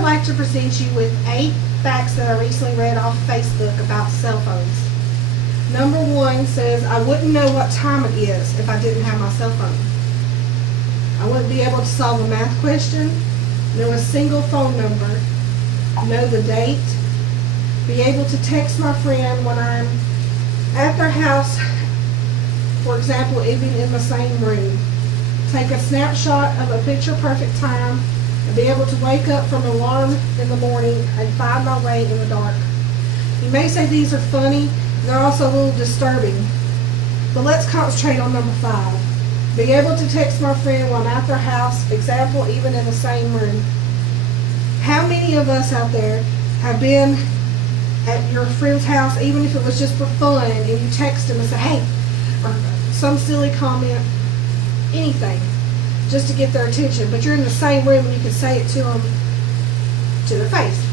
I'd like to present you with 8 facts that I recently read off Facebook about cell phones. Number 1 says, I wouldn't know what time it is if I didn't have my cell phone. I wouldn't be able to solve a math question, know a single phone number, know the date, be able to text my friend when I'm at their house, for example, even in the same room, take a snapshot of a picture-perfect time, and be able to wake up from an alarm in the morning and find my way in the dark. You may say these are funny, they're also a little disturbing, but let's concentrate on number 5. Being able to text my friend while I'm at their house, example, even in the same room. How many of us out there have been at your friend's house, even if it was just for fun, and you text them and say, hey, or some silly comment, anything, just to get their attention, but you're in the same room and you can say it to them to their face.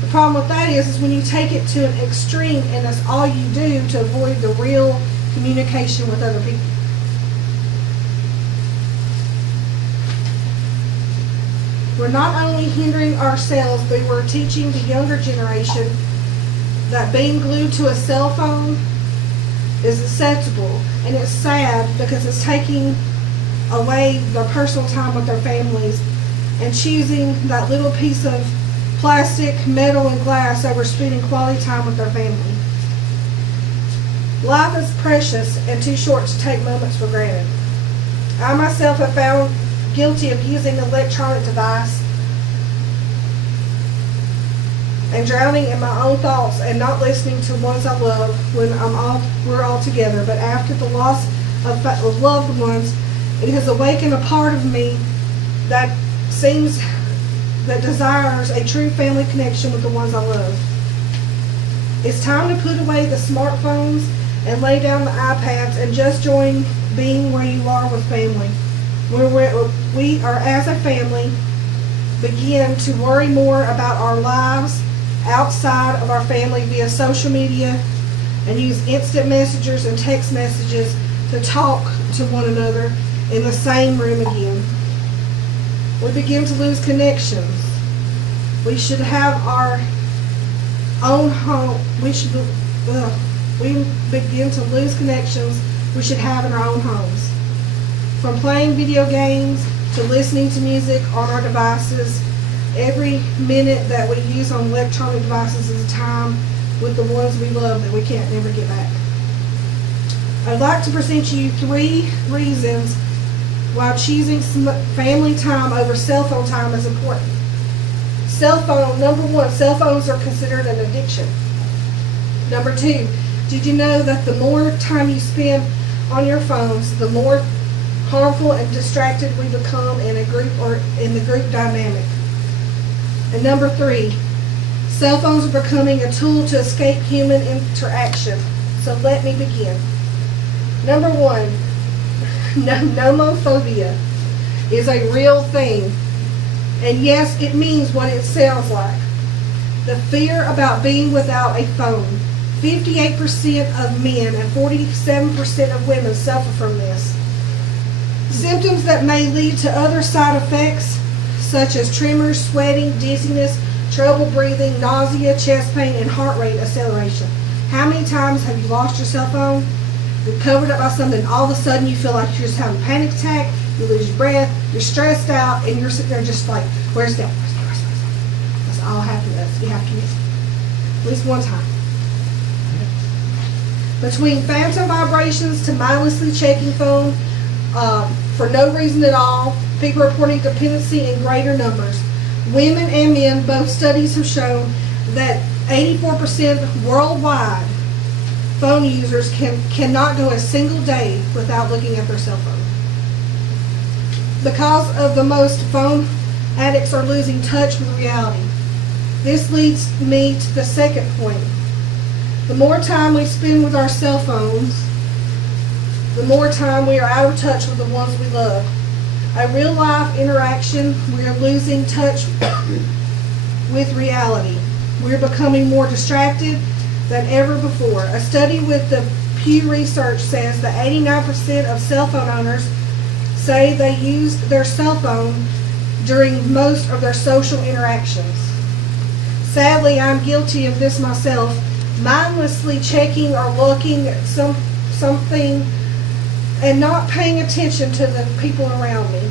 The problem with that is when you take it to an extreme and that's all you do to avoid the real communication with other people. We're not only hindering ourselves, but we're teaching the younger generation that being glued to a cell phone is acceptable. And it's sad because it's taking away their personal time with their families and choosing that little piece of plastic, metal, and glass over spending quality time with their family. Life is precious and too short to take moments for granted. I myself have found guilty of using an electronic device and drowning in my own thoughts and not listening to ones I love when we're all together. But after the loss of loved ones, it has awakened a part of me that desires a true family connection with the ones I love. It's time to put away the smartphones and lay down the iPads and just join being where you are with family. We are, as a family, begin to worry more about our lives outside of our family via social media and use instant messengers and text messages to talk to one another in the same room again. We begin to lose connections. We should have our own home. We begin to lose connections we should have in our own homes. From playing video games to listening to music on our devices, every minute that we use on electronic devices is a time with the ones we love that we can't never get back. I'd like to present you 3 reasons why choosing family time over cell phone time is important. Number 1, cell phones are considered an addiction. Number 2, did you know that the more time you spend on your phones, the more harmful and distracted we become in a group or in the group dynamic? And number 3, cell phones are becoming a tool to escape human interaction. So let me begin. Number 1, nomophobia is a real thing. And yes, it means what it sounds like. The fear about being without a phone. 58% of men and 47% of women suffer from this. Symptoms that may lead to other side effects such as tremors, sweating, dizziness, trouble breathing, nausea, chest pain, and heart rate acceleration. How many times have you lost your cell phone? You're covered up by something, all of a sudden you feel like you're just having a panic attack, you lose your breath, you're stressed out, and you're sitting there just like, where's that? That's all happened to us. You have to miss it. At least one time. Between phantom vibrations to mindlessly checking phone for no reason at all, people are reporting dependency in greater numbers. Women and men, both studies have shown that 84% worldwide phone users cannot go a single day without looking at their cell phone. Because of the most, phone addicts are losing touch with reality. This leads me to the second point. The more time we spend with our cell phones, the more time we are out of touch with the ones we love. A real life interaction, we are losing touch with reality. We're becoming more distracted than ever before. A study with the Pew Research says that 89% of cell phone owners say they used their cell phone during most of their social interactions. Sadly, I'm guilty of this myself, mindlessly checking or looking at something and not paying attention to the people around me.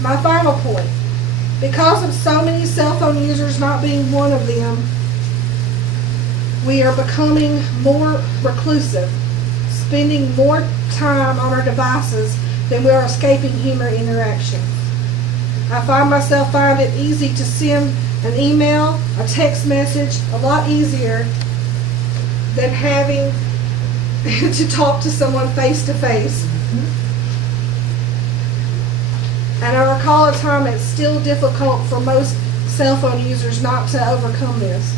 My final point, because of so many cell phone users not being one of them, we are becoming more reclusive, spending more time on our devices than we are escaping human interaction. I find myself finding it easy to send an email, a text message, a lot easier than having to talk to someone face to face. And I recall a time it's still difficult for most cell phone users not to overcome this.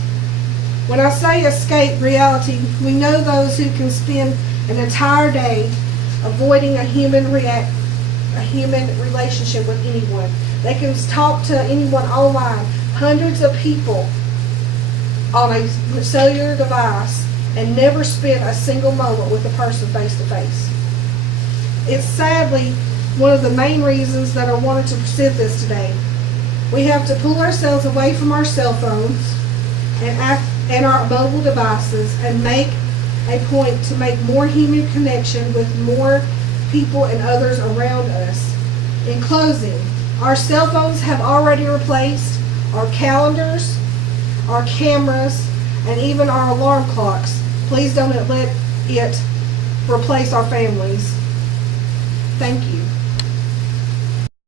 When I say escape reality, we know those who can spend an entire day avoiding a human relationship with anyone. They can talk to anyone online, hundreds of people on a cellular device, and never spend a single moment with a person face to face. It's sadly one of the main reasons that I wanted to present this today. We have to pull ourselves away from our cell phones and our mobile devices and make a point to make more human connection with more people and others around us. In closing, our cell phones have already replaced our calendars, our cameras, and even our alarm clocks. Please don't let it replace our families. Thank you.